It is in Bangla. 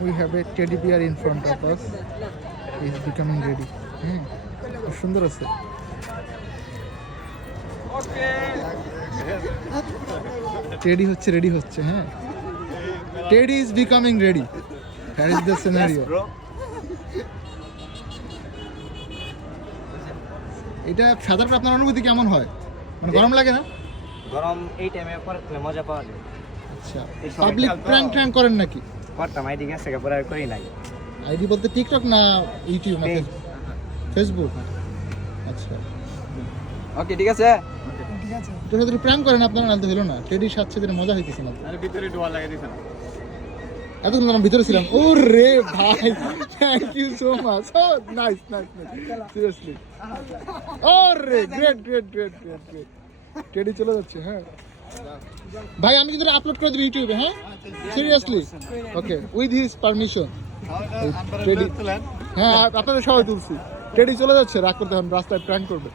We have a teddy bear in front of us. He is becoming ready. খুব সুন্দর আছে। টেডি হচ্ছে রেডি হচ্ছে, হ্যাঁ। Teddy is becoming ready. That is the scenario. এটা সাধারণত আপনার অনুভূতি কেমন হয়? মানে গরম লাগে না? গরম এই টাইমে করলে মজা পাওয়া যায়। আচ্ছা, পাবলিক প্র্যাঙ্ক করেন নাকি? করতাম, আইডি গেছে পরে আর করি নাই। আইডি বলতে টিকটক না ইউটিউব না ফেসবুক? আচ্ছা, ওকে ঠিক আছে। তো যদি প্র্যাঙ্ক করেন আপনারা, না তো হলো না। টেডির সাথে সাথে মজা হইতেছে না। আরে ভিতরে ডোয়া লাগিয়ে দিছেন। এতক্ষণ আমরা ভিতরে ছিলাম। ও রে ভাই, থ্যাংক ইউ সো মাচ। ও নাইস নাইস নাইস, সিরিয়াসলি। ও রে great great great great great. টেডি চলে যাচ্ছে, হ্যাঁ ভাই। আমি কিন্তু আপলোড করে দেব ইউটিউবে, হ্যাঁ seriously. Okay, with his permission. Teddy, হ্যাঁ আপনাদের সবাই তুলছি। টেডি চলে যাচ্ছে, রাগ করতে হবে, রাস্তায় প্র্যাঙ্ক করবে।